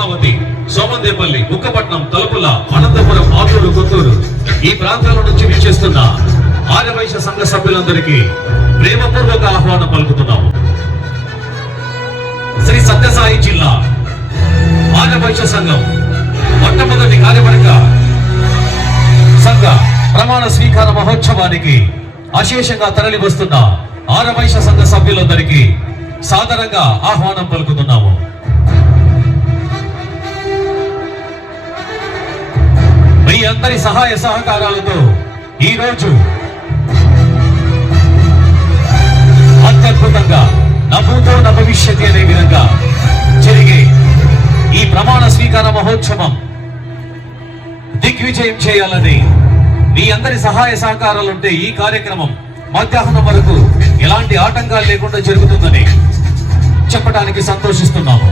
భీమావతి, సోమందేపల్లి, బుక్కపట్నం, తలుపుల, అనంతపురం, ఆటూరు, కొత్తూరు ఈ ప్రాంతాల నుంచి విచ్చేస్తున్న ఆర్యవైశ్య సంఘ సభ్యులందరికీ ప్రేమపూర్వక ఆహ్వానం పలుకుతున్నాము. శ్రీ సత్యసాయి జిల్లా ఆర్యవైశ్య సంఘం మొట్టమొదటి కార్యవర్గ సంఘ ప్రమాణ స్వీకార మహోత్సవానికి అశేషంగా తరలి వస్తున్న ఆర్యవైశ్య సంఘ సభ్యులందరికీ సాదరంగా ఆహ్వానం పలుకుతున్నాము. మీ అందరి సహాయ సహకారాలతో ఈ రోజు అత్యద్భుతంగా నభూతో నభవిష్యతి అనే విధంగా జరిగే ఈ ప్రమాణ స్వీకార మహోత్సవం దిగ్విజయం చేయాలని మీ అందరి సహాయ సహకారాలుంటే ఈ కార్యక్రమం మధ్యాహ్నం వరకు ఎలాంటి ఆటంకాలు లేకుండా జరుగుతుందని చెప్పడానికి సంతోషిస్తున్నాము.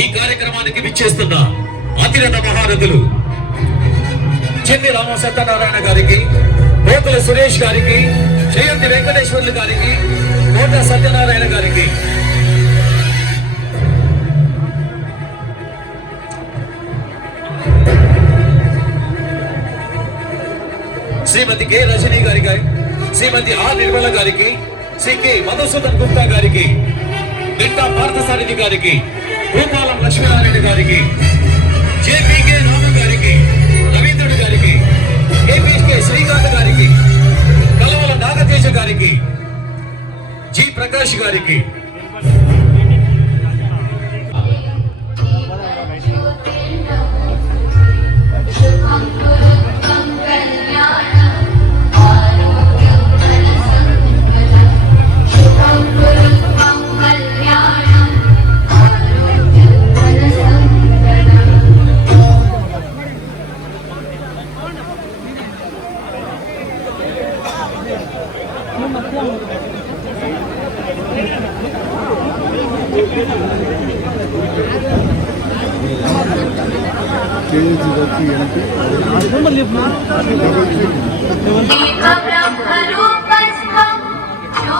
ఈ కార్యక్రమానికి విచ్చేస్తున్న అతిరథ మహారథులు చెన్ని రామ సత్యనారాయణ గారికి, పోతుల సురేష్ గారికి, జయంతి వెంకటేశ్వర్లు గారికి, కోట సత్యనారాయణ గారికి, శ్రీమతి కె రజనీ గారికి, శ్రీమతి ఆర్ నిర్మల గారికి, శ్రీ కె మధుసూదన్ గుప్తా గారికి, బిట్టా పార్థసారథి గారికి, భూపాలం లక్ష్మీనారాయణ గారికి, జేపీకే రామ గారికి, రవీంద్రుడు గారికి, కేపీకే శ్రీకాంత్ గారికి, కలవల నాగతేజ గారికి, జి ప్రకాష్ గారికి,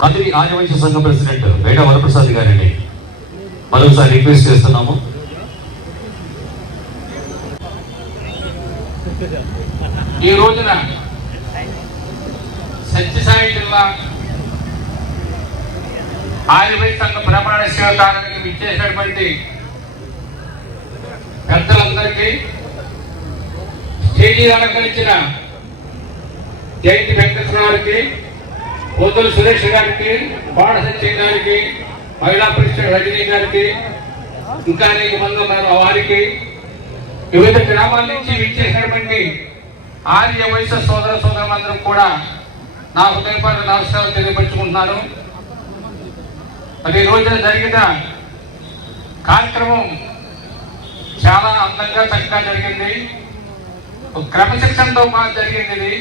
అందరి ఆర్యవైశ్య సంఘం ప్రెసిడెంట్ వేట వరప్రసాద్ గారిని మరోసారి రిక్వెస్ట్ చేస్తున్నాము. ఈ రోజున సత్యసాయి జిల్లా ఆర్యవైశ్య సంఘ ప్రమాణ స్వీకారానికి విచ్చేసినటువంటి పెద్దలందరికీ, స్టేజీ అలంకరించిన జయంతి వెంకటేశ్వర గారికి, పోతుల సురేష్ గారికి, బాడ సత్యం గారికి, మహిళా ప్రెసిడెంట్ రజనీ గారికి, ఇంకా అనేక మంది ఉన్నారు వారికి, వివిధ గ్రామాల నుంచి విచ్చేసినటువంటి ఆర్యవైశ్య సోదర సోదరులందరూ కూడా నా హృదయపూర్వక నమస్కారాలు తెలియపరుచుకుంటున్నాను. మరి ఈ రోజున జరిగిన కార్యక్రమం చాలా అందంగా చక్కగా జరిగింది. క్రమశిక్షణతో బాగా జరిగింది ఇది.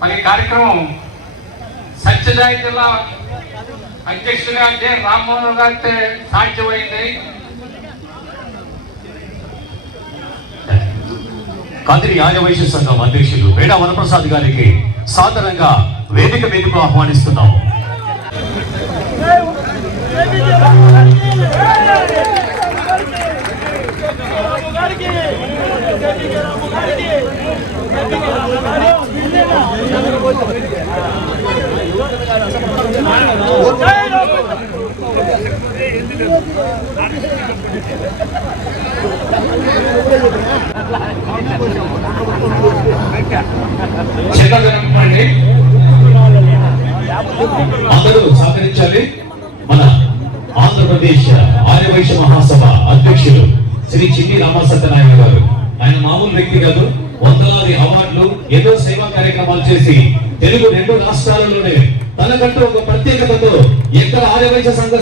మరి కార్యక్రమం సత్యసాయి జిల్లా అధ్యక్షుడిగా జె రామ్మోహన్ గారితో సాధ్యమైంది. కందిరి ఆర్యవైశ్య సంఘం అధ్యక్షులు వేట వరప్రసాద్ గారికి సాదరంగా వేదిక మీదకు ఆహ్వానిస్తున్నాము. అందరూ సహకరించాలి. మన ఆంధ్రప్రదేశ్ ఆర్యవైశ్య మహాసభ అధ్యక్షులు శ్రీ చిన్ని రామ సత్యనారాయణ గారు, ఆయన మామూలు వ్యక్తి కాదు. వందలాది అవార్డులు, ఎన్నో సేవా కార్యక్రమాలు చేసి తెలుగు 2 రాష్ట్రాలలోనే తనకంటూ ఒక ప్రత్యేకతతో ఎక్కడ ఆర్యవైశ్య సంఘ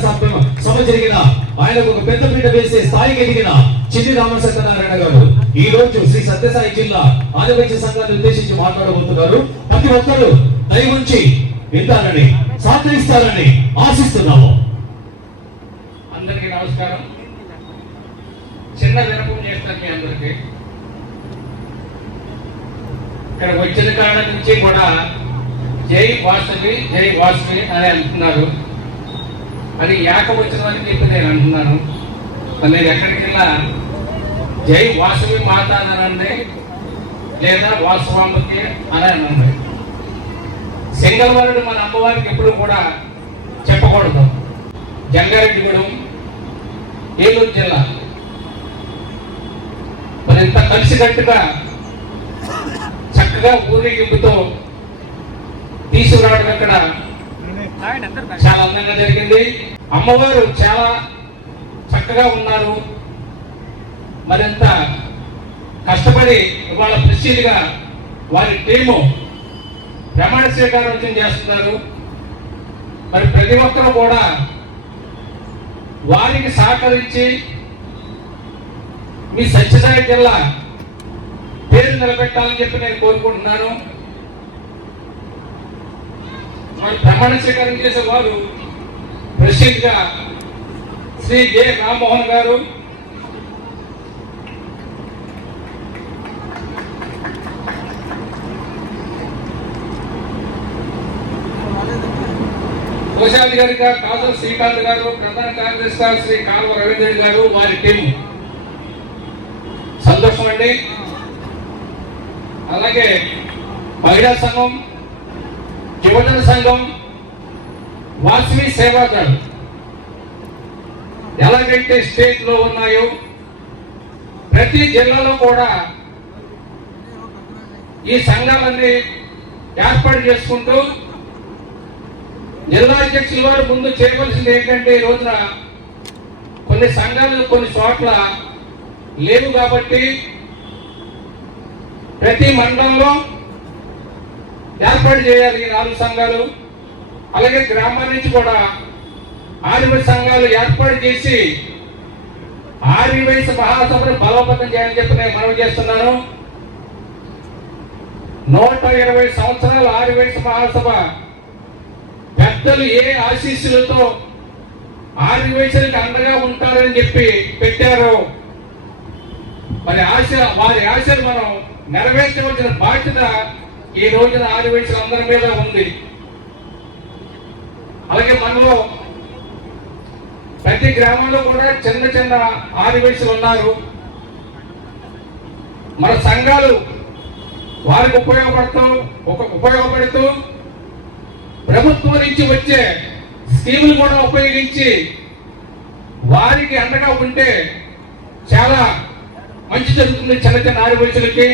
సభ జరిగినా ఆయనకు ఒక పెద్ద పీట వేసే స్థాయికి ఎదిగిన చిన్ని రామ సత్యనారాయణ గారు ఈ రోజు శ్రీ సత్యసాయి జిల్లా ఆర్యవైశ్య సంఘాన్ని ఉద్దేశించి మాట్లాడబోతున్నారు. ప్రతి ఒక్కరూ దయ ఉంచి వింటారని, సహకరిస్తారని ఆశిస్తున్నాము. అందరికీ నమస్కారం. చిన్న వినపం చేస్తాను మీ అందరికీ. ఇక్కడ వచ్చిన కాడ నుంచి కూడా జై వాసవి అని అంటున్నారు. అది ఏకవచనం అని చెప్పి నేను అంటున్నాను. మీరు ఎక్కడికి వెళ్ళినా జై వాసవి మాత అని అనండి, లేదా వాసవాంబకి అని అనండి. సింగల్ వర్డ్ మన అమ్మవారికి ఎప్పుడు కూడా చెప్పకూడదు. జంగారెడ్డిగూడెం, ఏలూరు జిల్లా మరి ఇంత కలిసికట్టుగా చక్కగా ఊరేగింపుతో తీసుకురావడం అక్కడ చాలా అందంగా జరిగింది. అమ్మవారు చాలా చక్కగా ఉన్నారు. మరింత కష్టపడి ఇవాళ ప్రసిద్ధిగా వారి టీము ప్రమాణ స్వీకారం చేస్తున్నారు. మరి ప్రతి ఒక్కరు కూడా వారికి సహకరించి మీ సత్యసాయి జిల్లా పేరు నిలబెట్టాలని చెప్పి నేను కోరుకుంటున్నాను. మరి ప్రమాణ స్వీకారం చేసే వారు ప్రసిద్ధిగా శ్రీ జె రామ్మోహన్ గారు, కోశాధికారిగా కాజల్ శ్రీకాంత్ గారు, ప్రధాన కార్యదర్శిగా శ్రీ కాల్వ రవీంద్ర గారు, వారి టీం. సంతోషం అండి. అలాగే మహిళా సంఘం, యువజన సంఘం, వాసవి సేవాదళ్ ఎలాగైతే స్టేట్ లో ఉన్నాయో ప్రతి జిల్లాలో కూడా ఈ సంఘాలన్నీ ఏర్పాటు చేసుకుంటూ జిల్లా అధ్యక్షుల వారు ముందు చేయవలసింది ఏంటంటే, ఈ రోజున కొన్ని సంఘాలు కొన్ని చోట్ల లేవు కాబట్టి ప్రతి మండలంలో ఏర్పాటు చేయాలి ఈ 4 సంఘాలు. అలాగే గ్రామాల నుంచి కూడా ఆదివాసీ సంఘాలు ఏర్పాటు చేసి ఆదివాసీ మహాసభను బలోపేతం చేయాలని చెప్పి నేను మనవి చేస్తున్నాను. 120 సంవత్సరాల ఆదివాసీ మహాసభ పెద్దలు ఏ ఆశీస్సులతో ఆదివాసీలకు అండగా ఉంటారని చెప్పి పెట్టారో మరి వారి ఆశలు మనం నెరవేర్చవలసిన బాధ్యత ఈ రోజున ఆదివాసీలు అందరి మీద ఉంది. అలాగే మనలో ప్రతి గ్రామంలో కూడా చిన్న చిన్న ఆదివాసీలు ఉన్నారు. మన సంఘాలు వారికి ఉపయోగపడుతూ ప్రభుత్వం నుంచి వచ్చే స్కీములు కూడా ఉపయోగించి వారికి అండగా ఉంటే చాలా మంచి జరుగుతుంది చిన్న చిన్న ఆదివాసీలకి.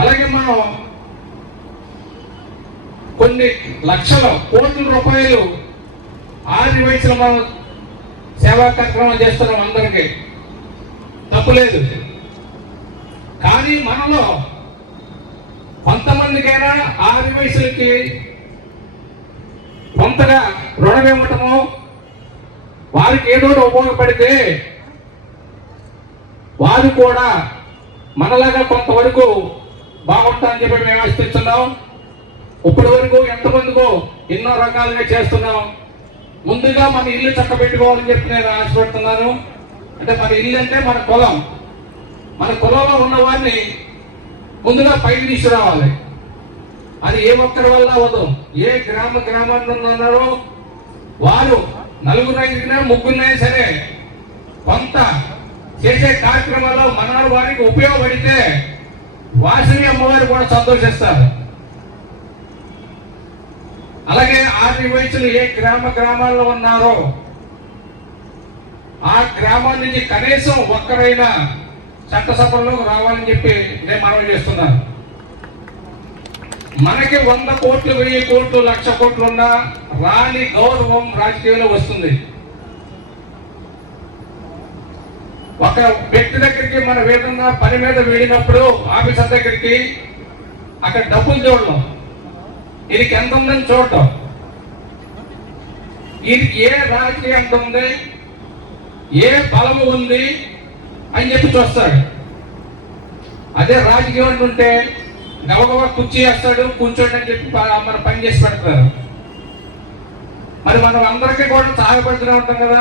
అలాగే మనం కొన్ని లక్షల కోట్ల రూపాయలు ఆదివాసీలు మనం సేవా కార్యక్రమం చేస్తున్నాం. అందరికీ తప్పులేదు. కానీ మనలో కొంతమందికైనా ఆదివాసీలకి కొంతగా రుణం ఇవ్వటము, వారికి ఏదో ఉపయోగపడితే వారు కూడా మనలాగా కొంతవరకు బాగుంటారని చెప్పి మేము ఆశిస్తున్నాం. ఇప్పటి వరకు ఎంతమందికో ఎన్నో రకాలుగా చేస్తున్నాం. ముందుగా మన ఇల్లు చక్కబెట్టుకోవాలని చెప్పి నేను ఆశపడుతున్నాను. అంటే మన ఇల్లు అంటే మన కులం. మన కులంలో ఉన్న వారిని ముందుగా పైకి తీసుకురావాలి. అది ఏ ఒక్కరి వల్ల అవ్వదు. ఏ గ్రామాల్లో ఉన్నారో వారు 4 ఐదుగురైనా 3 సరే కొంత చేసే కార్యక్రమాల్లో మన వారికి ఉపయోగపడితే వాసవి అమ్మవారు కూడా సంతోషిస్తారు. అలాగే ఆదివాసీలు ఏ గ్రామాల్లో ఉన్నారో ఆ గ్రామాల నుంచి కనీసం ఒక్కరైనా చట్టసభల్లోకి రావాలని చెప్పి నేను మనవి చేస్తున్నాను. మనకి 100 కోట్లు 1000 కోట్లు 1,00,000 కోట్లు ఉన్నా రాని గౌరవం రాజకీయంలో వస్తుంది. ఒక వ్యక్తి దగ్గరికి మనం ఏదన్నా పని మీద వెళ్ళినప్పుడు ఆఫీసర్ దగ్గరికి అక్కడ డబ్బులు చూడడం, వీరికి ఎంత ఉందని చూడటం, వీరికి ఏ రాజకీయం ఎంత ఉంది, ఏ బలము ఉంది అని చెప్పి చూస్తాడు. అదే రాజకీయం అంటుంటే గబగబా కుర్చీ వేస్తాడు, కూర్చోండి అని చెప్పి మన పని చేసి పెడతారు. మరి మనం అందరికీ కూడా సహాయపడుతూనే ఉంటాం కదా.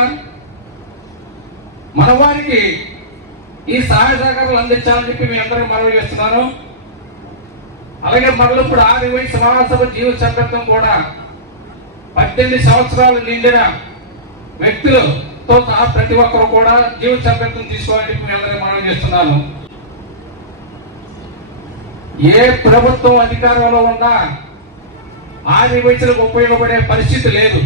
మన వారికి ఈ సహాయ సహకారాలు అందించాలని చెప్పి మీ అందరికీ మనవి చేస్తున్నాను. అలాగే మరల ఇప్పుడు ఆదివాసీ మహాసభ జీవ సంఘం కూడా 18 సంవత్సరాలు నిండిన వ్యక్తులతో సహా ప్రతి ఒక్కరు కూడా జీవ సంఘం తీసుకోవాలని చెప్పి మీ అందరికీ మనం చేస్తున్నాను. ఏ ప్రభుత్వం అధికారంలో ఉన్నా ఆదివాసీలకు ఉపయోగపడే పరిస్థితి లేదు.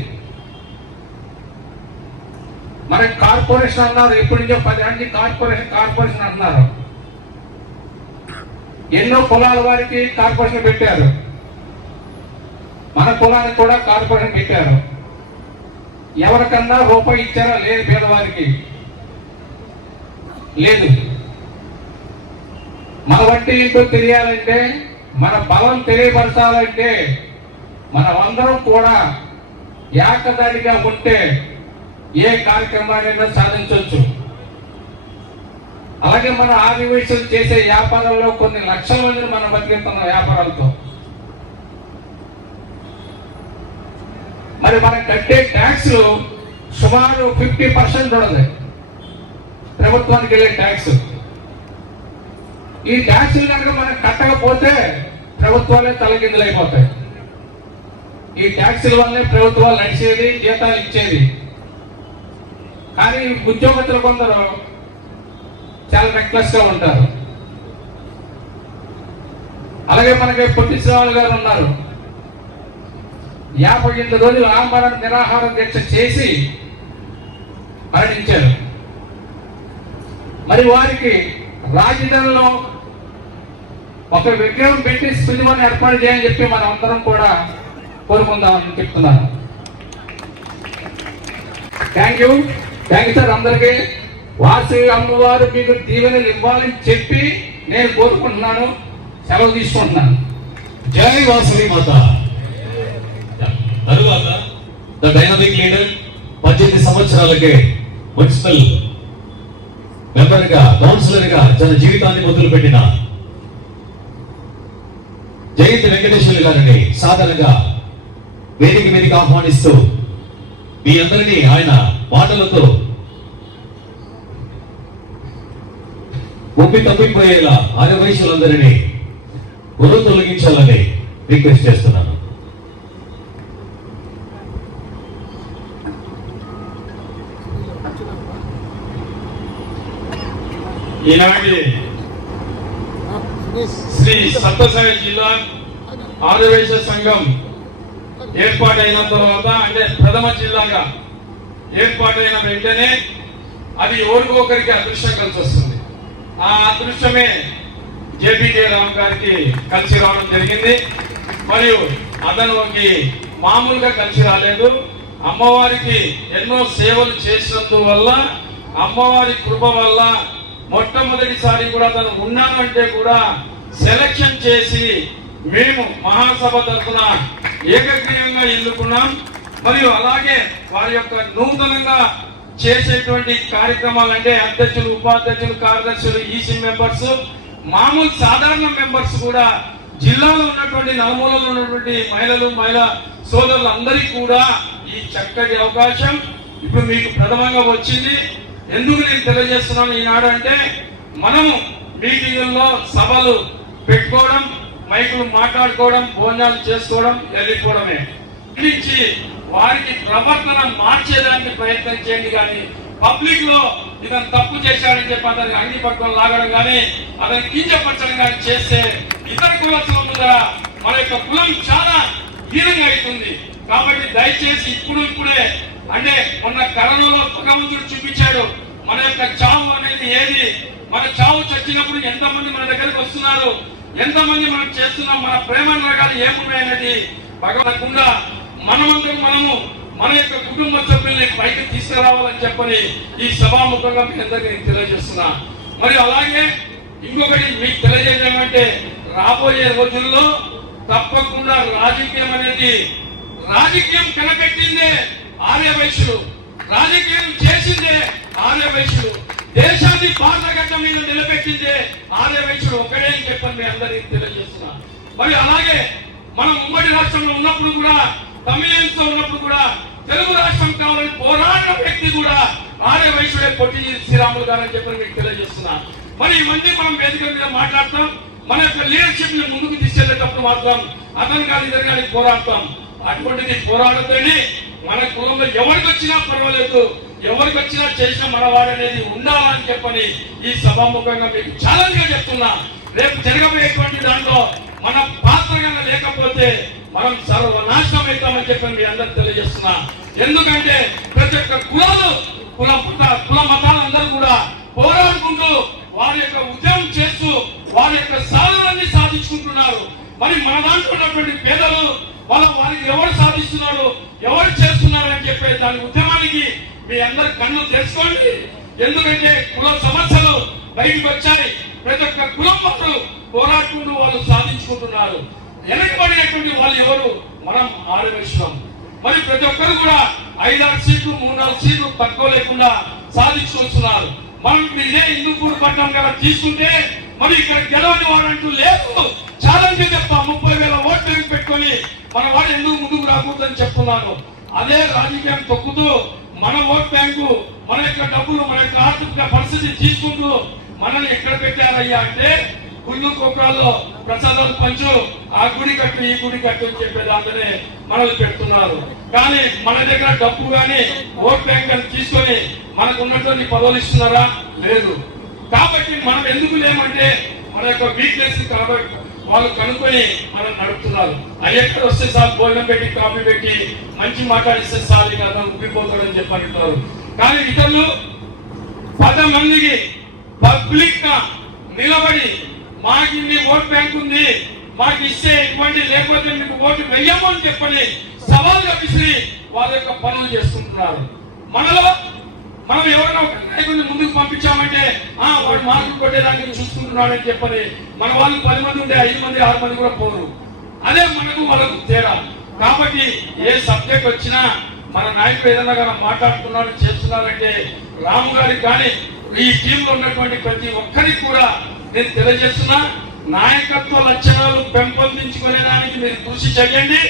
మనకి కార్పొరేషన్ అన్నారు, ఎప్పటి నుంచో 10 ఏళ్ళ నుంచి కార్పొరేషన్ అంటున్నారు. ఎన్నో కులాల వారికి కార్పొరేషన్ పెట్టారు, మన కులానికి కూడా కార్పొరేషన్ పెట్టారు. ఎవరికన్నా రూపాయి ఇచ్చారా? లేదు. పేదవారికి లేదు. మన వంటి ఏంటో తెలియాలంటే, మన బలం తెలియపరచాలంటే మనమందరం కూడా ఏకదాటిగా ఉంటే ఏ కార్యక్రమాన్ని సాధించవచ్చు. అలాగే మన ఆదివాసీలు చేసే వ్యాపారాల్లో కొన్ని లక్షల మందిని మనం బతికిస్తున్న వ్యాపారాలతో. మరి మనం కట్టే ట్యాక్స్ సుమారు 50% ఉండదు ప్రభుత్వానికి వెళ్ళే ట్యాక్స్. ఈ ట్యాక్సులు కనుక మనం కట్టకపోతే ప్రభుత్వాలే తలకిందులైపోతాయి. ఈ ట్యాక్సుల వల్లే ప్రభుత్వాలు నడిచేది, జీతాలు ఇచ్చేది. కానీ ఉద్యోగస్తులు కొందరు చాలా నెక్లెస్ గా ఉంటారు. అలాగే మనకి పొట్టి శ్రీరాములు గారు ఉన్నారు. 58 రోజులు ఆమరణ నిరాహార దీక్ష చేసి మరణించారు. మరి వారికి రాజధానిలో ఒక విగ్రహం పెట్టి స్మృతివనం ఏర్పాటు చేయాలని చెప్పి మనం అందరం కూడా కోరుకుందామని చెప్తున్నాను. Thank you sir. అందరికీ వాసవి అమ్మవారు మీకు దీవెనలు ఇవ్వాలని చెప్పి నేను కోరుకుంటున్నాను. సెలవు తీసుకుంటున్నాను. జై వాసవి మాత. తరువాత ద డైనమిక్ లీడర్ 18 సంవత్సరాలకే మున్సిపల్ మెంబర్ గా, కౌన్సిలర్ గా తన జీవితాన్ని మొదలుపెట్టిన జయంతి వెంకటేశ్వర గారిని సాధారణంగా వేదిక మీదకి ఆహ్వానిస్తూ మీ అందరినీ ఆయన మాటలతో ఒప్పి తప్పిపోయేలా ఆదివాసీలందరినీ గుర్రు తొలగించాలని రిక్వెస్ట్ చేస్తున్నాను. ఈనాటి శ్రీ సత్యసాయి జిల్లా ఆదివాసీ సంఘం ఏర్పాటైన తర్వాత, అంటే ప్రథమ జిల్లాగా ఏర్పాటైన వెంటనే అది ఎవరికొకరికి అదృష్టం కలిసి వస్తుంది. ఆ అదృష్టమే జేపీకే రామ్ గారికి కలిసి రావడం జరిగింది. మరియు అతనికి మామూలుగా కలిసి రాలేదు. అమ్మవారికి ఎన్నో సేవలు చేసినందువల్ల, అమ్మవారి కృప వల్ల మొట్టమొదటిసారి కూడా తను ఉన్నాను అంటే కూడా సెలక్షన్ చేసి మేము మహాసభ తరఫున ఏకగ్రీవంగా ఎన్నుకున్నాం. మరియు అలాగే వారి యొక్క నూతనంగా చేసేటువంటి కార్యక్రమాలు అంటే అధ్యక్షులు, ఉపాధ్యక్షులు, కార్యదర్శులు, ఈసీ మెంబర్స్, మామూలు సాధారణ మెంబర్స్ కూడా జిల్లాలో ఉన్నటువంటి నలుమూలలో ఉన్నటువంటి మహిళా సోదరులు అందరికీ కూడా ఈ చక్కటి అవకాశం ఇప్పుడు మీకు ప్రథమంగా వచ్చింది. ఎందుకు నేను తెలియజేస్తున్నాను ఈనాడు అంటే, మనము మీటింగుల్లో సభలు పెట్టుకోవడం, మైకులు మాట్లాడుకోవడం, భోజనాలు చేసుకోవడం, వెళ్ళిపోవడమే. నుంచి వారికి ప్రవర్తన మార్చేదానికి ప్రయత్నం చేయండి. కానీ పబ్లిక్ లో ఇతను తప్పు చేశాడని చెప్పి అతనికి అంగి పట్టుకొని లాగడం కానీ, అతను కించపరచడం కానీ చేస్తే ఇతర కులస్తుల ముందర మన యొక్క కులం చాలా హీనంగా అవుతుంది. కాబట్టి దయచేసి ఇప్పుడే అంటే మొన్న కరోనాలో భగవంతుడు చూపించాడు మన యొక్క చావు అనేది ఏది, మన చావు చచ్చినప్పుడు ఎంతమంది మన దగ్గరకు వస్తున్నారు, ఎంతమంది మనం చేస్తున్నాం, మన ప్రేమ రకాలు ఏమున్నాయనేది భగవంతుడా మనము మన యొక్క కుటుంబ సభ్యుల్ని పైకి తీసుకురావాలని చెప్పని ఈ సభాముఖంగా మీ అందరికీ తెలియజేస్తున్నా. మరి అలాగే ఇంకొకటి మీకు తెలియజేయమంటే, రాబోయే రోజుల్లో తప్పకుండా రాజకీయం కనిపెట్టిందే ఆర్యవైశ్యులు, రాజకీయం చేసిందే ఆర్యవైశ్యులు, దేశాన్ని పార్లగడ్డ మీద నిలబెట్టిందే ఆర్యవైశ్యులు ఒకటే అని చెప్పని మీ అందరికీ తెలియజేస్తున్నా. మరి అలాగే మనం ఉమ్మడి రాష్ట్రంలో ఉన్నప్పుడు కూడా, తమిళంతో ఉన్నప్పుడు కూడా, తెలుగు రాష్ట్రం కావాలని పోరాడిన వ్యక్తి కూడా ఆర్యవైశ్యుడే పొట్టి శ్రీరాములు గారు అని చెప్పని మీకు తెలియజేస్తున్నా. మరి ఇవన్నీ మనం వేదిక మీద మాట్లాడతాం. మన యొక్క లీడర్షిప్ ని ముందుకు తీసుకెళ్లేటప్పుడు మాత్రం అతను కానీ ఇద్దరు కానీ పోరాడతాం. అటువంటిది పోరాడితేనే మన కులంలో ఎవరికి వచ్చినా పర్వాలేదు, ఎవరికి వచ్చినా చేసిన మనవాడు అనేది ఉండాలని చెప్పని ఈ సభాముఖంగా మీకు ఛాలెంజ్ గా చెప్తున్నా. రేపు జరగబోయేటువంటి దాంట్లో మన పాత్రగా లేకపోతే మనం సర్వనాశనం అవుతామని చెప్పని మీ అందరికి తెలియజేస్తున్నా. ఎందుకంటే ప్రతి ఒక్క కుల మతాలందరూ కూడా పోరాడుకుంటూ వారి యొక్క ఉద్యమం చేస్తూ వారి యొక్క సాధనలన్నీ సాధించుకుంటున్నారు. మరి మన దాంట్లో ఉన్నటువంటి పేదలు వారికి ఎవరు సాధిస్తున్నారు, ఎవరు చేస్తున్నారు అని చెప్పే దాని ఉద్యమానికి మీ అందరు కన్ను తెలుసుకోండి. ఎందుకంటే కుల సమస్యలు బయటకు వచ్చాయి. ప్రతి ఒక్క కులం వారు పోరాడుకుంటూ వాళ్ళు సాధించుకుంటున్నారు. వెనకబడినటువంటి వాళ్ళు ఎవరు? మనం ఆరవేశ్వరం. మరి ప్రతి ఒక్కరు కూడా 5-6 సీట్లు 3-4 సీట్లు తక్కువ లేకుండా సాధించుకొస్తున్నారు. మనం ఇదే హిందూపూర్ పట్టణం కదా తీసుకుంటే మరి ఇక్కడ గెలవని వాడంటూ లేదు. ఛాలెంజ్ చెప్తా, 30,000 ఓట్లు పెట్టుకొని మన వాడు ఎందుకు ముందుకు రాకూడదని చెప్తున్నాను. అదే రాజకీయం తొక్కుతూ మన ఓట్ బ్యాంకు, మన యొక్క డబ్బులు, మన యొక్క ఆర్థిక పరిస్థితి తీసుకుంటూ మనల్ని ఎక్కడ పెట్టారయ్యా అంటే గుళ్ళు కోకాల్లో ప్రసాదాలు పంచు, ఆ గుడి కట్టు ఈ గుడి కట్టు అని చెప్పేదాంతోనే మనల్ని పెడుతున్నారు. కానీ మన దగ్గర డబ్బు కానీ ఓట్ బ్యాంక్ అని తీసుకొని మనకు ఉన్నటువంటి పదవులు ఇస్తున్నారా? లేదు. కాబట్టి మనం ఎందుకు లేమంటే మన యొక్క వీక్నెస్ కాబట్టి వాళ్ళు కనుక్కొని మనం నడుపుతున్నారు. అది ఎక్కడ వస్తే సార్ భోజనం పెట్టి కాఫీ పెట్టి మంచి మాట్లాడిస్తే సార్ కదా ఉబ్బిపోతాడని చెప్పి అంటారు. కానీ ఇతరులు 10 మందికి పబ్లిక్ గా నిలబడి మాకు ఇన్ని ఓట్ బ్యాంక్ ఉంది, మాకు ఇస్తే ఇవ్వండి, లేకపోతే మీకు ఓటు వెయ్యము అని చెప్పని సవాలుగా విసిరి వాళ్ళ యొక్క పనులు చేసుకుంటున్నారు. మనలో మనం ఎవరైనా ఒక నాయకుడిని ముందుకు పంపించామంటే వాడు మార్కులు కొట్టేదానికి చూసుకుంటున్నాడని చెప్పని మన వాళ్ళు 10 మంది ఉంటే 5 మంది 6 మంది కూడా పోరు. అదే మనకు వాళ్ళకు తేడా. కాబట్టి ఏ సబ్జెక్ట్ వచ్చినా మన నాయకుడు ఏదైనా కానీ మాట్లాడుతున్నారు చేస్తున్నారంటే రాము గారికి కానీ ఈ టీంలో ఉన్నటువంటి ప్రతి ఒక్కరికి కూడా నేను తెలియజేస్తున్నా, నాయకత్వ లక్షణాలు పెంపొందించుకునేదానికి మీరు కృషి చేయండి.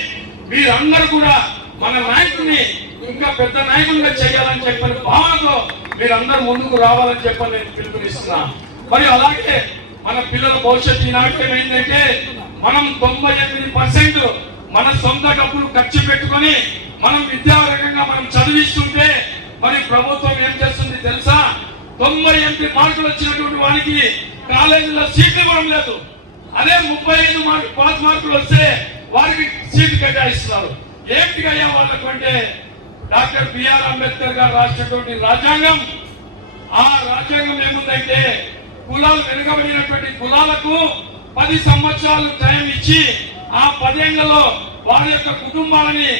మీరందరూ కూడా మన నాయకుడిని ఇంకా పెద్ద నాయకుడిగా చేయాలని చెప్పని భావనతో మీరందరూ ముందుకు రావాలని చెప్పని నేను పిలుపునిస్తున్నా. మరి అలాగే మన పిల్లల భవిష్యత్తు ఈనాడు ఏమైందంటే మనం 98% మన సొంత డబ్బులు ఖర్చు పెట్టుకొని మనం విద్యారంగంగా మనం చదివిస్తుంటే మరి ప్రభుత్వం ఏం చేస్తుంది తెలుసా? 98 మార్కులు వచ్చినటువంటి వానికి కాలేజీలో సీట్లు ఇవ్వడం లేదు. అదే 35 పాస్ మార్కులు వస్తే వారికి సీట్లు కేటాయిస్తున్నారు. ఏంటికయ్యా వాళ్ళకు అంటే డాక్టర్ బిఆర్ అంబేద్కర్ గారు రాసినటువంటి రాజ్యాంగం, ఆ రాజ్యాంగం ఏముందంటే కులాలు వెనుకబడినటువంటి కులాలకు 10 సంవత్సరాలు టైం ఇచ్చి ఆ 10 ఏళ్లలో వారి యొక్క కుటుంబాలని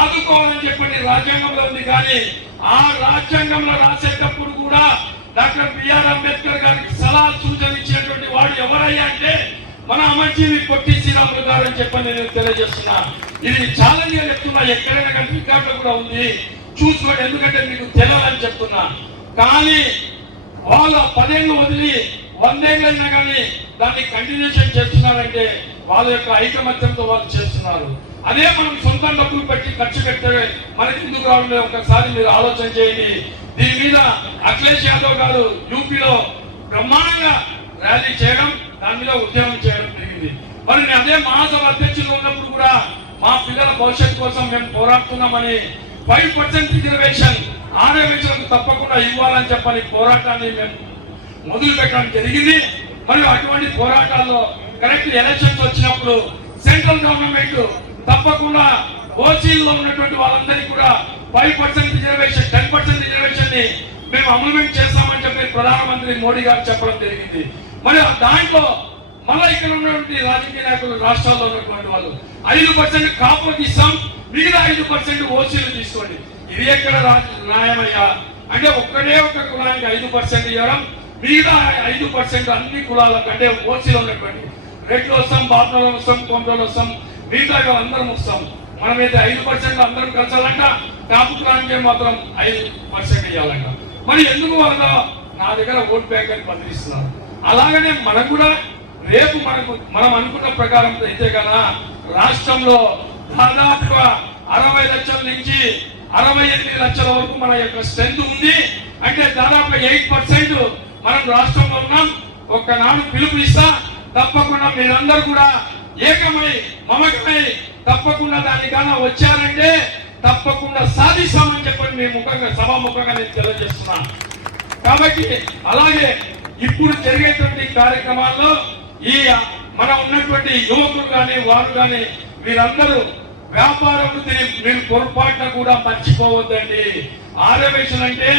ఆదుకోవాలని చెప్పండి రాజ్యాంగంలో ఉంది. కానీ ఆ రాజ్యాంగంలో రాసేటప్పుడు కూడా డాక్టర్ బిఆర్ అంబేద్కర్ గారికి సలహా సూచన ఇచ్చినటువంటి వాడు ఎవరయ్యా అంటే మన అమర్జీవి పొట్టి శ్రీరాములు గారు అని చెప్పని నేను తెలియజేస్తున్నా. ఇది ఛాలెంజ్ గా చెప్తున్నా, ఎక్కడైనా కానీ రికార్డులో కూడా ఉంది చూసుకోండి, ఎందుకంటే మీకు తెలియాలని చెప్తున్నా. కానీ వాళ్ళ 10 ఏళ్ళు వదిలి 100 ఏళ్ళైనా కానీ దాన్ని కంటిన్యూషన్ చేస్తున్నారంటే వాళ్ళ యొక్క ఐకమత్యంతో వాళ్ళు చేస్తున్నారు. అదే మనం సొంత డబ్బులు పెట్టి ఖర్చు పెట్టే మనకి ఎందుకు రావడం ఒకసారి మీరు ఆలోచన చేయండి. దీని మీద అఖిలేష్ యాదవ్ గారు యూపీలో బ్రహ్మాండంగా ర్యాలీ చేయడం, దాని మీద ఉద్యమం చేయడం జరిగింది. మరి నేను అదే మహాసభ అధ్యక్షులు ఉన్నప్పుడు కూడా మా పిల్లల భవిష్యత్తు కోసం మేము పోరాడుతున్నామని 5% రిజర్వేషన్ ఆడవేశలకు తప్పకుండా ఇవ్వాలని చెప్పని పోరాటాన్ని మేము మొదలు పెట్టడం జరిగింది. మరియు అటువంటి పోరాటాల్లో కరెక్ట్ ఎలక్షన్స్ వచ్చినప్పుడు సెంట్రల్ గవర్నమెంట్ తప్పకుండా ఓసీల్లో ఉన్నటువంటి వాళ్ళందరికీ కూడా 5% రిజర్వేషన్ 10% రిజర్వేషన్ ని మేము అమలుమెంట్ చేస్తామని చెప్పి ప్రధానమంత్రి మోడీ గారు చెప్పడం జరిగింది. మరి దాంట్లో మళ్ళీ ఇక్కడ ఉన్నటువంటి రాజకీయ నాయకులు రాష్ట్రాల్లో ఉన్నటువంటి వాళ్ళు 5% కాపులకు ఇస్తాం, మిగతా 5% ఓసీలు తీసుకోండి. ఇది ఎక్కడ న్యాయమయ్యా అంటే ఒక్కడే ఒక కులానికి 5% ఇవ్వడం, మిగతా 5% అన్ని కులాలకు అంటే ఓసీలో ఉన్నటువంటి రెడ్లు వస్తాం, బాపనలు వస్తాం, కొండలు వస్తాం, మిగతా అందరం వస్తాం. మనమైతే 5% అందరం కలిసాలంట, కాపు కులానికి మాత్రం 5% ఇవ్వాలంట. మరి ఎందుకు వాళ్ళ నా దగ్గర ఓట్ బ్యాంక్ అని బదిలిస్తున్నారు? అలాగనే మనకు కూడా రేపు మనం అనుకున్న ప్రకారం అయితే కదా రాష్ట్రంలో దాదాపుగా 60 లక్షల నుంచి 68 లక్షల వరకు మన యొక్క స్ట్రెంత్ ఉంది. అంటే దాదాపు 8% మనం రాష్ట్రంలో ఉన్నాం. ఒక్కనాడు పిలుపు ఇస్తా తప్పకుండా మీరందరూ కూడా ఏకమై మమకమై తప్పకుండా దానికన్నా వచ్చారంటే తప్పకుండా సాధిస్తామని చెప్పని మీ ముఖంగా సభాముఖంగా నేను తెలియజేస్తున్నాను. కాబట్టి అలాగే ఇప్పుడు జరిగేటువంటి కార్యక్రమాల్లో ఈ మన ఉన్నటువంటి యువకులు కానీ వారు కానీ వీరందరూ వ్యాపార వృత్తిని మీరు పొరపాటున కూడా మర్చిపోవద్దండి. ఆర్యవైశ్యులు అంటే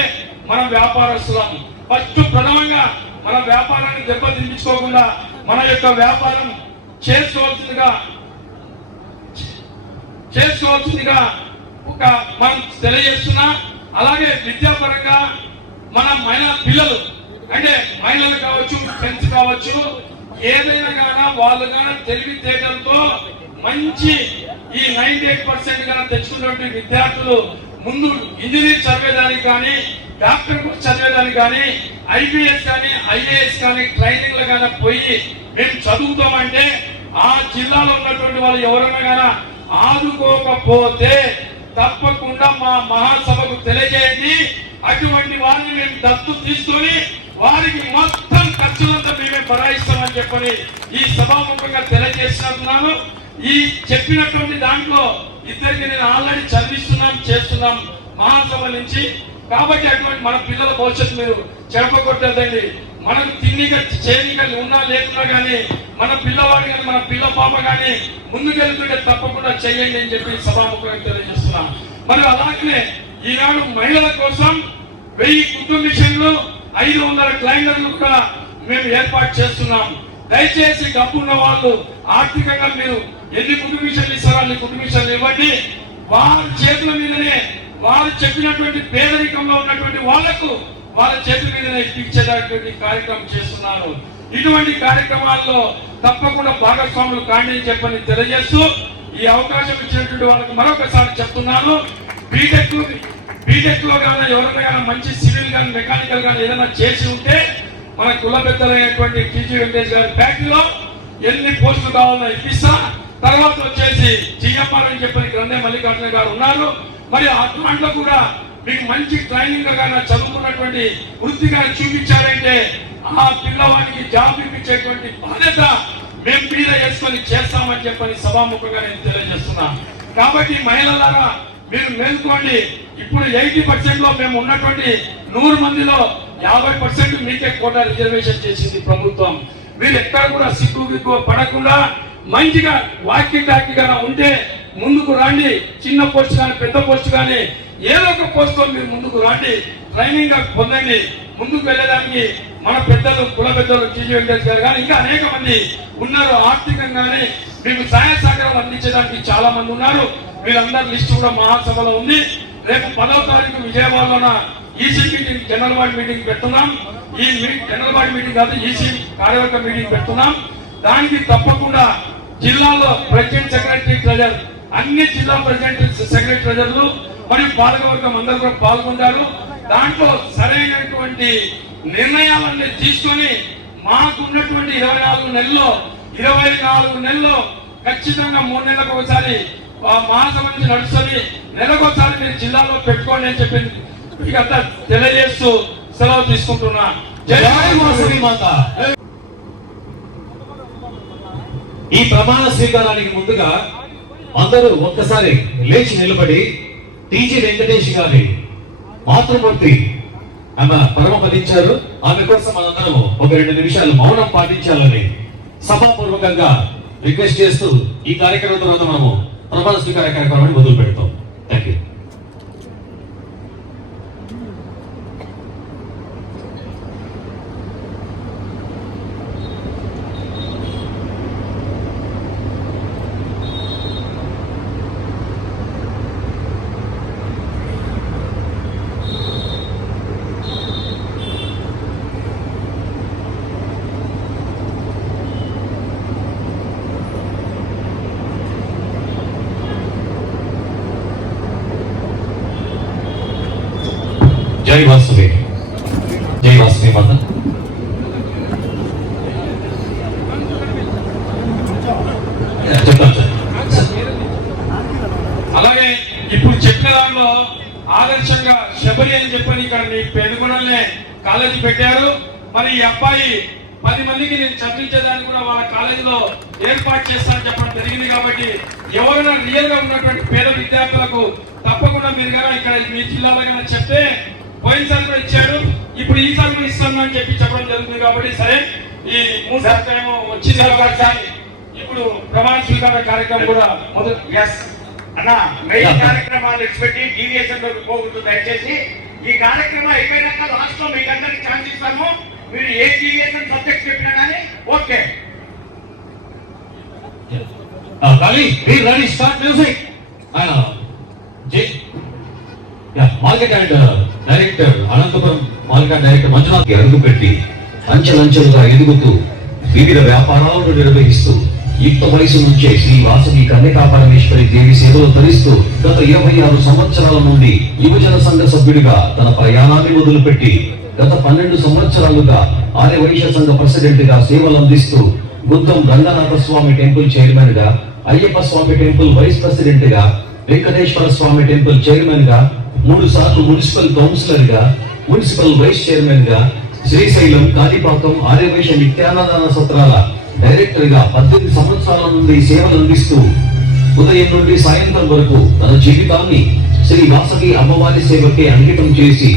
మన వ్యాపారస్తులం. ఫస్ట్ ప్రథమంగా మన వ్యాపారాన్ని దెబ్బతించుకోకుండా మన యొక్క వ్యాపారం చేసుకోవాల్సిందిగా ఒక మనం తెలియజేస్తున్నా. అలాగే విద్యాపరంగా మన మహిళా పిల్లలు అంటే మహిళలు కావచ్చు, ఫ్రెండ్స్ కావచ్చు, ఏదైనా కానీ వాళ్ళు కానీ తెలివితేటలతో మంచి ఈ 98% కానీ తెచ్చుకున్నటువంటి విద్యార్థులు ముందు ఇంజనీర్ చదివేదానికి కానీ, డాక్టర్ చదివేదానికి కానీ, ఐపీఎస్ కానీ, ఐఏఎస్ కానీ ట్రైనింగ్లు కానీ పోయి మేము చదువుతామంటే ఆ జిల్లాలో ఉన్నటువంటి వాళ్ళు ఎవరైనా కానీ ఆదుకోకపోతే తప్పకుండా మా మహాసభకు తెలియజేయండి. అటువంటి వారిని మేము దత్తు తీసుకొని వారికి మొత్తం ఖర్చులంతా మేమే భరాయిస్తామని చెప్పని ఈ సభాముఖంగా తెలియజేస్తున్నాను. ఈ చెప్పినటువంటి దాంట్లో ఇద్దరికి నేను ఆల్రెడీ చేస్తున్నాం మహాసభ నుంచి. కాబట్టి అటువంటి మన పిల్లల భవిష్యత్తు మీరు చెడపగొట్టదండి. మనకు తిన్నిక చేనిక ఉన్నా లేకున్నా కానీ మన పిల్లవాడు కానీ మన పిల్ల పాప కానీ ముందుకెళ్తుంటే తప్పకుండా చెయ్యండి అని చెప్పి సభాముఖంగా తెలియజేస్తున్నాం. మరి అలాగనే ఈనాడు మహిళల కోసం 1000 కుటుంబ మిషన్లు 500 క్లైండర్లు కూడా మేము ఏర్పాటు చేస్తున్నాం. దయచేసి డబ్బు ఉన్న వాళ్ళు ఆర్థికంగా మీరు ఎన్ని కుటుంబ మిషన్లు ఇస్తారో అన్ని కుటుంబ మిషన్లు ఇవ్వండి. వారి చేతుల మీదనే వారు చెప్పినటువంటి పేదరికంలో ఉన్నటువంటి వాళ్లకు వాళ్ళ చేతుల మీదనే ఇప్పించేటటువంటి కార్యక్రమం చేస్తున్నారు. ఇటువంటి కార్యక్రమాల్లో తప్పకుండా భాగస్వాములు కాండి అని చెప్పని తెలియజేస్తూ ఈ అవకాశం ఇచ్చినటువంటి వాళ్ళకి మరొకసారి చెప్తున్నాను. బీటెక్ లో కానీ ఎవరైనా కానీ మంచి సివిల్ కానీ మెకానికల్ కానీ ఏదైనా చేసి ఉంటే మన కుల పెద్దలైనటువంటి టీజీ వెంకటేష్ గారి ఫ్యాక్టరీలో ఎన్ని పోస్టులు కావాలన్నా ఇప్పిస్తా. తర్వాత వచ్చేసి జిఎంఆర్ అని చెప్పని గ్రంథే మల్లికార్జున గారు ఉన్నారు. మరి దాంట్లో కూడా మీకు మంచి ట్రైనింగ్ గానే చదువుకున్నటువంటి వృత్తిగా చూపించారంటే ఆ పిల్లవాడికి జాబ్ ఇప్పించేటువంటి బాధ్యత మేము మీద వేసుకొని చేస్తామని చెప్పని సభాముఖంగా నేను తెలియజేస్తున్నా. కాబట్టి మహిళలారా మీరు మేల్కోండి. ఇప్పుడు 80% లో మేము ఉన్నటువంటి 100 మందిలో 50% మీకే కోటా రిజర్వేషన్ చేసింది ప్రభుత్వం. మీరు ఎక్కడ కూడా సిగ్గు పడకుండా మంచిగా వాకింగ్ టాకీగా ఉంటే ముందుకు రండి. చిన్న పోస్ట్ కానీ పెద్ద పోస్ట్ కానీ ఏదో ఒక పోస్ట్ లో మీరు ముందుకు రండి. ట్రైనింగ్ పొందండి. ముందుకు వెళ్ళడానికి మన పెద్దలు కుల పెద్దలు టీజీ వెంకటేష్ గారు కానీ ఇంకా అనేక మంది ఉన్నారు. ఆర్థికంగానే మీకు సహాయ సహకారాలు అందించడానికి చాలా మంది ఉన్నారు. వీళ్ళందరి లిస్టు కూడా మహాసభలో ఉంది. రేపు 10వ తారీఖు విజయవాడలో EC meeting general body meeting పెడుతున్నాం. ఈ జనరల్ బాడీ మీటింగ్ కాదు, ఈసీ కార్యవర్గ మీటింగ్ పెడుతున్నాం. దానికి తప్పకుండా జిల్లాలో ప్రెసిడెంట్ సెక్రటరీ ట్రెజర్ అన్ని జిల్లా ప్రెసిడెంట్ సెక్రటరీ ట్రెజర్లు మరియు పాలకవర్గం అందరూ కూడా పాల్గొంటారు. దాంట్లో సరైనటువంటి నిర్ణయాలన్నీ తీసుకొని మాకున్నటువంటి 24 నెలల్లో ఖచ్చితంగా 3 నెలలకు ఒకసారి మహాసభ నుంచి నడుస్తుంది. నెలకొకసారి మీరు జిల్లాలో పెట్టుకోండి అని చెప్పి మీకు అంతా తెలియజేస్తూ సెలవు తీసుకుంటున్నా. జై వాసవి మాత. ఈ ప్రమాణ స్వీకారానికి ముందుగా అందరూ ఒక్కసారి లేచి నిలబడి టీజీ వెంకటేష్ గారి మాతృమూర్తి ఆమె పరమపదించారు. ఆమె కోసం మనందరం ఒక 2 నిమిషాలు మౌనం పాటించాలని సభాపూర్వకంగా రిక్వెస్ట్ చేస్తూ ఈ కార్యక్రమం తర్వాత మనము ప్రమాణ స్వీకార కార్యక్రమాన్ని మొదలు పెడతాం. Thank you. జై వాసవి. జై వాసవి మాత. అలాగే ఇప్పుడు చెప్పిన దాంట్లో ఆదర్శంగా శబరి అని చెప్పని ఇక్కడ మీ పెనుగొండలనే కాలేజీ పెట్టారు. మరి ఈ అబ్బాయి 10 మందికి నేను చదివించేదాన్ని కూడా వాళ్ళ కాలేజీలో ఏర్పాటు చేస్తానని చెప్పడం జరిగింది. కాబట్టి ఎవరైనా రియల్ గా ఉన్నటువంటి పేద విద్యార్థులకు తప్పకుండా మీరు కానీ ఇక్కడ మీ జిల్లాలో కానీ చెప్తే పోయినసారి కూడా ఇచ్చాడు, ఇప్పుడు ఈసారి కూడా ఇస్తాను అని చెప్పడం జరుగుతుంది. కాబట్టి సరే ఈ 3 సంవత్సరం వచ్చింది కాబట్టి ఇప్పుడు ప్రమాణ స్వీకార కార్యక్రమం కూడా మొదలు. అన్న మెయిన్ కార్యక్రమాలు విడిచిపెట్టి డీవియేషన్ పోకూడదు దయచేసి. ఈ కార్యక్రమం అయిపోయినాక లాస్ట్ లో మీకు అందరికి ఛాన్స్ ఇస్తాము. మీరు ఏ డీవియేషన్ సబ్జెక్ట్ చెప్పినా కానీ okay. Start music. Market and director Anantapuram market director Manjunath అడుగు పెట్టి అంచెలంచెలుగా ఎదుగుతూ వివిధ వ్యాపారాలను నిర్వహిస్తూ యుక్త వయసు నుంచే శ్రీ వాసవి కన్యకా పరమేశ్వరి దేవి సేవలు ధరిస్తూ గత 26 సంవత్సరాల నుండి యువజన సంఘ సభ్యుడిగా తన ప్రయాణాన్ని మొదలుపెట్టి గత 12 సంవత్సరాలుగా ఆర్యవైశ్య సంఘ ప్రెసిడెంట్ గా సేవలు అందిస్తూ గుద్దం రంగనాథ స్వామి టెంపుల్ చైర్మన్ గా, అయ్యప్ప స్వామి టెంపుల్ వైస్ ప్రెసిడెంట్ గా, వెంకటేశ్వర స్వామి టెంపుల్ చైర్మన్ గా, 3 సార్లు మున్సిపల్ కౌన్సిలర్ గా, మున్సిపల్ వైస్ చైర్మన్ గా, శ్రీశైలం కాణిపాకం ఆర్యవైశ్య నిత్యాన్నదాన సత్రాల డైరెక్టర్ గా 18 సంవత్సరాల నుండి సేవలు అందిస్తూ ఉదయం నుండి సాయంత్రం వరకు తన జీవితాన్ని శ్రీ వాసవి అమ్మవారి సేవకే అంకితం చేసి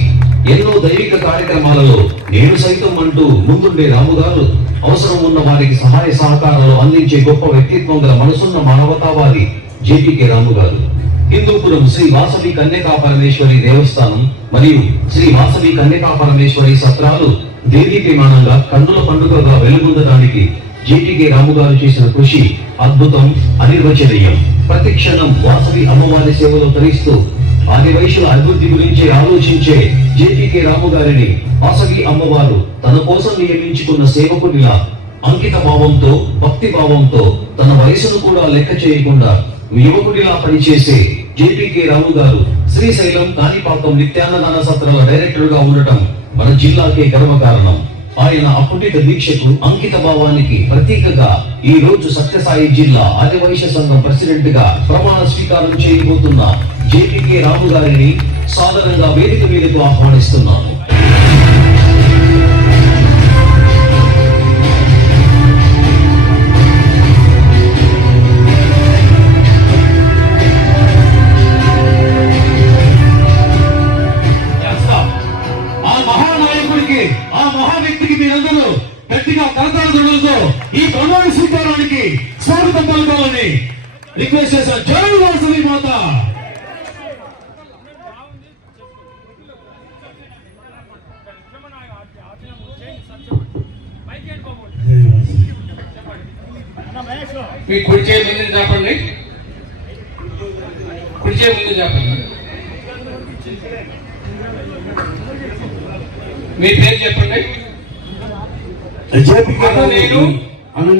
ఎన్నో దైవిక కార్యక్రమాలలో నేను సైతం అంటూ ముందుండే రాము గారు అవసరం ఉన్న వారికి సహాయ సహకారాలు అందించే గొప్ప వ్యక్తిత్వం గల మనసున్న మానవతావాది జేపీకే రాము గారు. హిందూపురం శ్రీ వాసవి కన్యకా పరమేశ్వరి దేవస్థానం మరియు శ్రీ వాసవి కన్యకా పరమేశ్వరి సత్రాలు దేదీప్యమానంగా కన్నుల పండుగగా వెలుగొందడానికి జేపీకే రాము గారు చేసిన కృషి అద్భుతం, అనిర్వచనీయం. ప్రతి క్షణం వాసవి అమ్మవారి సేవలో తరిస్తూ ఆదివైశ్యుల అభివృద్ధి గురించి ఆలోచించే జేపీకే రాము గారిని వాసవి అమ్మవారు తన కోసం నియమించుకున్న సేవకునిలా అంకిత భావంతో, భక్తి భావంతో తన వయసును కూడా లెక్క చేయకుండా యువకుడిలా పనిచేసే జేపీకే రాము గారు శ్రీశైలం కాణిపాకం నిత్యాన్నదాన సత్రాల డైరెక్టర్ గా ఉండటం మన జిల్లాకే గర్వకారణం. ఆయన అపుటిత దీక్షకు, అంకిత భావానికి ప్రతీకగా ఈ రోజు సత్యసాయి జిల్లా ఆదివైశ్య సంఘం ప్రెసిడెంట్ గా ప్రమాణ స్వీకారం చేయబోతున్న జేపీకే రాము గారిని సాధారణంగా వేదిక మీదకు ఆహ్వానిస్తున్నాము. ఆ మహావ్యక్తికి మీరందరూ గట్టిగా కరతాళ ధ్వనులతో ఈ ప్రమాణ స్వీకారానికి స్వాగతం పలకాలని రిక్వెస్ట్ చేశారు. జై వాసవి మాత. మీ కుడి చేయి ముందు చెప్పండి, కుడి చేయి ముందు చెప్పండి. మీ పేరు చెప్పండి.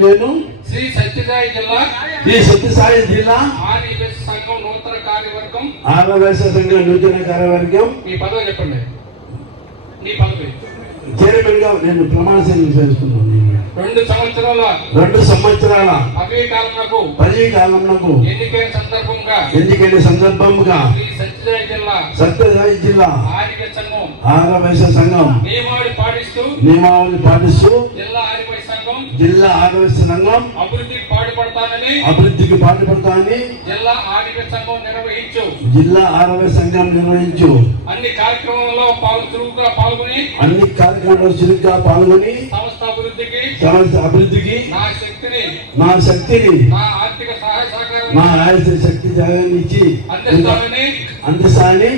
నేను శ్రీ సత్యసాయి జిల్లా ఆర్యవైశ్య సంఘం నూతన కార్యవర్గం మీ పదవి చెప్పండి. మీ పదవి చైర్మన్ గా నేను ప్రమాణ చేస్తున్నాను. 2 సంవత్సరాల పదవీ కాలంలో ఎన్నికైన సందర్భంగా సత్యసాయి జిల్లా ఆర్యవైశ్య సంఘం నియమావళి పాటిస్తూ జిల్లా ఆర్యవైశ్య సంఘం అభివృద్ధికి పాటుపడతానని జిల్లా ఆర్యవైశ్య సంఘం నిర్వహించు అన్ని కార్యక్రమంలో చురుగ్గా పాల్గొని సంస్థ అభివృద్ధికి నా శక్తిని నా ఆర్థిక శక్తి జాగాన్ని ఇచ్చి అందిస్తానని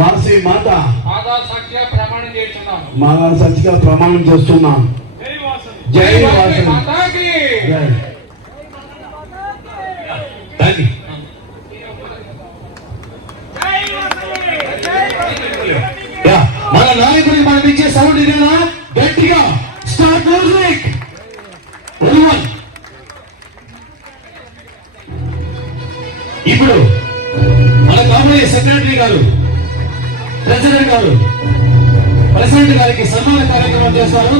వాసవి మాత మాదా సాక్షిగా ప్రమాణం చేస్తున్నాం. జై వాసవి. మన నాయకుడికి మనం ఇచ్చే సౌండ్ ఇదేనా? గట్టిగా స్టార్ట్ మ్యూజిక్. ఇప్పుడు మన కాబోయే సెక్రటరీ గారు, ప్రెసిడెంట్ గారికి సన్మాన కార్యక్రమం చేస్తారు.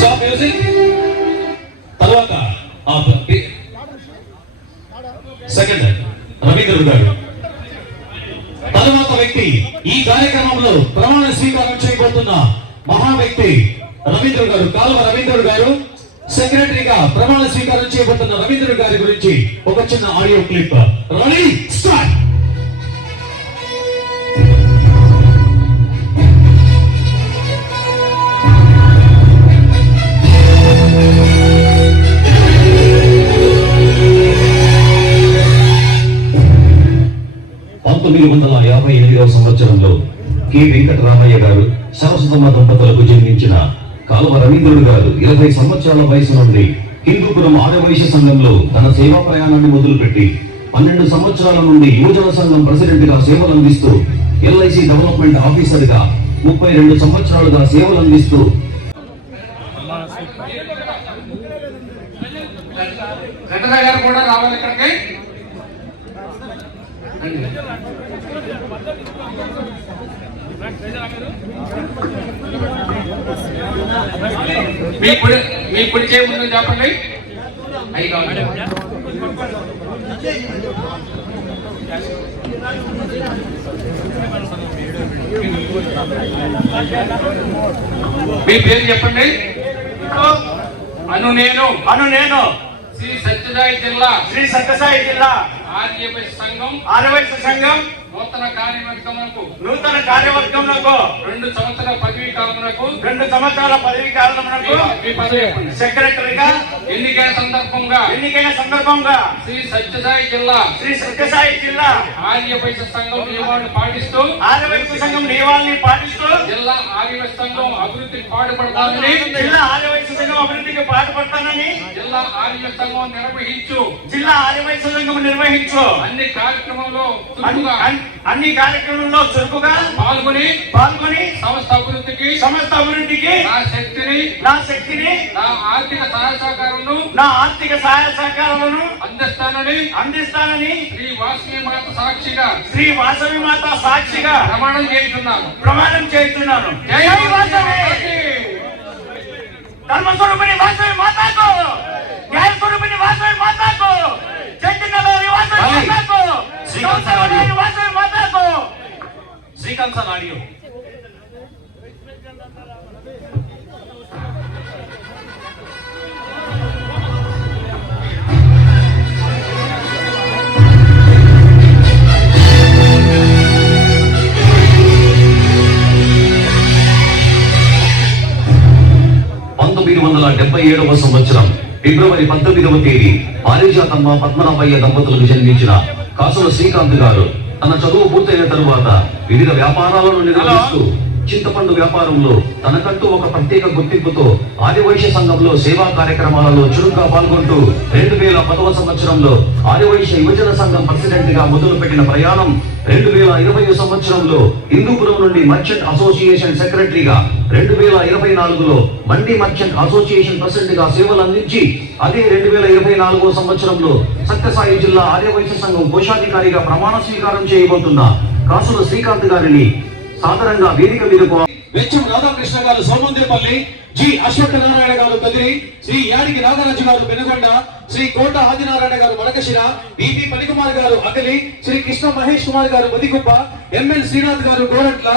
Stop music. సెకండ్ రవీంద్రుడు గారు. తరువాత వ్యక్తి ఈ కార్యక్రమంలో ప్రమాణ స్వీకారం చేయబోతున్న మహా వ్యక్తి రవీంద్రుడు గారు, కాలువ రవీంద్రుడు గారు. సెక్రటరీగా ప్రమాణ స్వీకారం చేయబోతున్న రవీంద్రుడు గారి గురించి ఒక చిన్న ఆడియో క్లిప్. Ready start. సంవత్సరంలో కె వెంకటరామయ్య గారు సరస్వతమ్మ దంపతులకు జన్మించిన కాలువ రవీంద్రుడు గారు 20 సంవత్సరాల వయసు నుండి హిందూపురం ఆర్యవైశ్య సంఘంలో తన సేవా ప్రయాణాన్ని మొదలుపెట్టి 12 సంవత్సరాల నుండి యువజన సంఘం ప్రెసిడెంట్ గా సేవలు అందిస్తూ ఎల్ఐసి డెవలప్మెంట్ ఆఫీసర్ గా 32 సంవత్సరాలుగా సేవలు అందిస్తూ గారు కూడా రావాలి ఇక్కడికి. మీ కుడి చేయి ముందు చెప్పండి. మీ పేరు చెప్పండి. అను నేను శ్రీ సత్యసాయి జిల్లా ఆర్యవైశ్య సంఘం నూతన కార్యవర్గమునకు 2 సంవత్సరాల పదవీ కాలమునకు సెక్రటరీగా ఎన్నికైన సందర్భంగా శ్రీ సత్యసాయి జిల్లా ఆర్యవైశ్య సంఘం నియమాలను పాటిస్తూ జిల్లా ఆర్యవైశ్య సంఘం అభివృద్ధికి పాటుపడతానని జిల్లా ఆర్యవైశ్య సంఘం నిర్వహించు అన్ని కార్యక్రమంలో చురుకుగా పాల్గొని సంస్థ అభివృద్ధికి నా శక్తిని నా ఆర్థిక సహాయ సహకారాలను అందిస్తానని శ్రీ వాసవి మాత సాక్షిగా ప్రమాణం చేస్తున్నాను. జై వాసవి. ధర్మస్వరూపిణి వాసవి మాతకు, న్యాయ స్వరూపిణి వాసవి మాతకు, చైతన్యలోని వాసవి మాతకు, సంసారలోని వాసవి మాతకు. Srikanth sir audio. సంవత్సరం ఫిబ్రవరి 19వ తేదీ పారిజాతమ్మ పద్మనాభయ్య దంపతులకు జన్మించిన కాసుల శ్రీకాంత్ గారు తన చదువు పూర్తయిన తరువాత వివిధ వ్యాపారాలను నిర్వహిస్తూ చింతపండు వ్యాపారంలో తనకంటూ ఒక ప్రత్యేక గుర్తింపుతో ఆర్యవైశ్య సంఘంలో సేవా కార్యక్రమాలలో చురుగ్గా పాల్గొంటూ 2010వ సంవత్సరంలో ఆర్యవైశ్య యువజన సంఘం ప్రెసిడెంట్ గా మొదలుపెట్టిన ప్రయాణం 2020 సంవత్సరంలో హిందూపురం నుండి మర్చెంట్ అసోసియేషన్ సెక్రటరీగా 2024లో మండి మర్చెంట్ అసోసియేషన్ ప్రెసిడెంట్ గా సేవలు అందించి అదే 2024వ సంవత్సరంలో సత్యసాయి జిల్లా ఆర్యవైశ్య సంఘం కోశాధికారిగా ప్రమాణ స్వీకారం చేయబోతున్న కాసుల శ్రీకాంత్ గారిని సాధారణంగా వేదిక మీదకు వెచ్చం రాధాకృష్ణ గారు సోమందేపల్లి, జి అశ్వత్థనారాయణ గారు కదిరి, శ్రీ యాడికి నాగరాజు గారు పెనుగొండ, శ్రీ కోట ఆదినారాయణ గారు మడకశిర, బిపి పనికుమార్ గారు అకలి, శ్రీ కృష్ణ మహేష్ కుమార్ గారు బదిగుప్ప, ఎంఎల్ శ్రీనాథ్ గారు గోరంట్ల,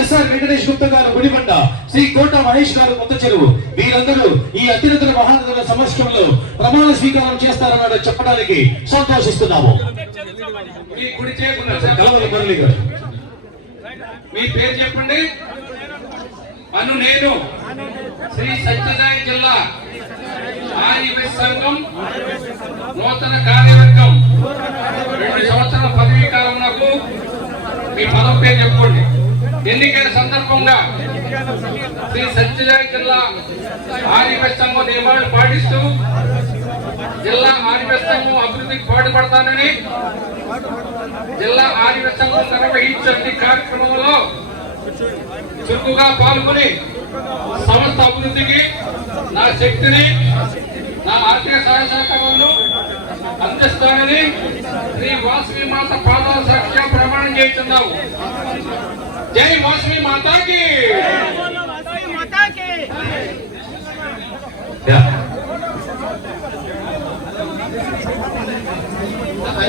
ఎస్ఆర్ వెంకటేష్ గుప్తా గారు గుడిబండ, శ్రీ కోట మహేష్ గారు కొత్త చెరువు. వీరందరూ ఈ అత్యున్నత మహానదుల సమక్షంలో ప్రమాణ స్వీకారం చేస్తారన్నాడు చెప్పడానికి సంతోషిస్తున్నాము. మురళి గారు మీ పేరు చెప్పండి. అను నేను శ్రీ సత్యసాయి జిల్లా ఆర్యవైశ్య సంఘం నూతన కార్యవర్గం 2 సంవత్సరాల పదవీ కాలమునకు మీ పదవి పేరు చెప్పుకోండి. ఎన్నికైన సందర్భంగా శ్రీ సత్యసాయి జిల్లా ఆర్యవైశ్య సంఘం నియమాలను పాటిస్తూ జిల్లా ఆర్యవైశ్య సంఘం అభివృద్ధికి పాటుపడతానని జిల్లా ఆర్యవైశ్య సంఘం నిర్వహించే కార్యక్రమంలో చురుకుగా పాల్గొని సంస్థ అభివృద్ధికి నా శక్తిని నా ఆర్థిక సహాయ సహకారాలను అందిస్తానని శ్రీ వాసవి మాత పాదాల సాక్షిగా ప్రమాణం చేస్తున్నావు. జై వాసవి మాతాకి.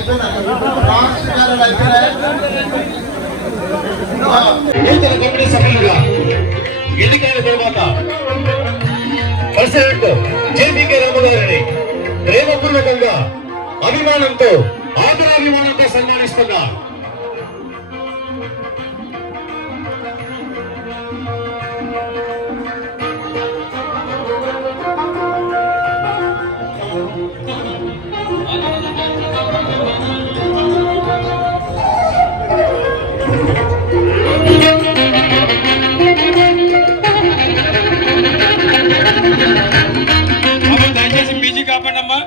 నూతన కమిటీ సభ్యులుగా ఎన్నికైన తరువాత ప్రెసిడెంట్ జేపీకే రాము గారిని ప్రేమపూర్వకంగా అభిమానంతో ఆదరాభిమానంతో సన్మానిస్తున్నా. దయచేసి మ్యూజిక్ ఆపండి అమ్మా.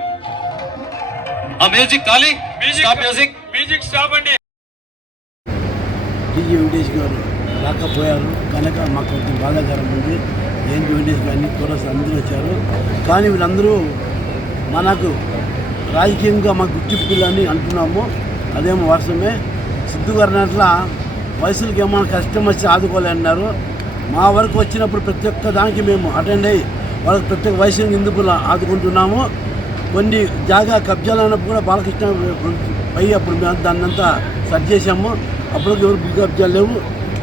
ఆ మ్యూజిక్ ఖాళీ, స్టాప్ మ్యూజిక్. మ్యూజిక్ స్టాప్ అండి. టీజీ వెంకటేష్ గారు రాకపోయారు కనుక మాకు కొంచెం బాధాకరం ఉంది. ఏంటి వెంకటేష్ గారిని కోరస్ అందరూ వచ్చారు, కానీ వీళ్ళందరూ మనకు రాజకీయంగా మాకు గుర్తింపులని అంటున్నాము. అదేమో వాస్తవమే. సిద్ధు గారిని అట్లా వయసులకి ఏమైనా కష్టం వచ్చి ఆదుకోలేన్నారు. మా వరకు వచ్చినప్పుడు ప్రతి ఒక్క దానికి మేము అటెండ్ అయ్యి వాళ్ళకి ప్రతి ఒక్క వయసు ఎందుకు ఆదుకుంటున్నాము. కొన్ని జాగా కబ్జాలు అన్నప్పుడు కూడా బాలకృష్ణ పై అప్పుడు మేము దాన్ని అంతా సెట్ చేసాము. అప్పుడు ఎవరు భూ కబ్జాలు లేవు.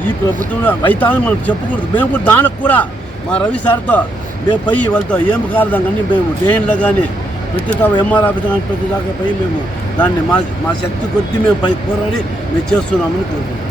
ఈ ప్రభుత్వంలో రైతాంగం మనం చెప్పకూడదు. మేము కూడా దానికి కూడా మా రవి సార్తో మేము పై వాళ్ళతో ఏం కారదాం కానీ మేము ట్రైన్లో కానీ ప్రతి ఎంఆర్ ఆఫీస్ కానీ ప్రతి దాకా పై మేము దాన్ని మా శక్తి కొద్దీ మేము పై పోరాడి మేము చేస్తున్నామని కోరుకుంటున్నాం.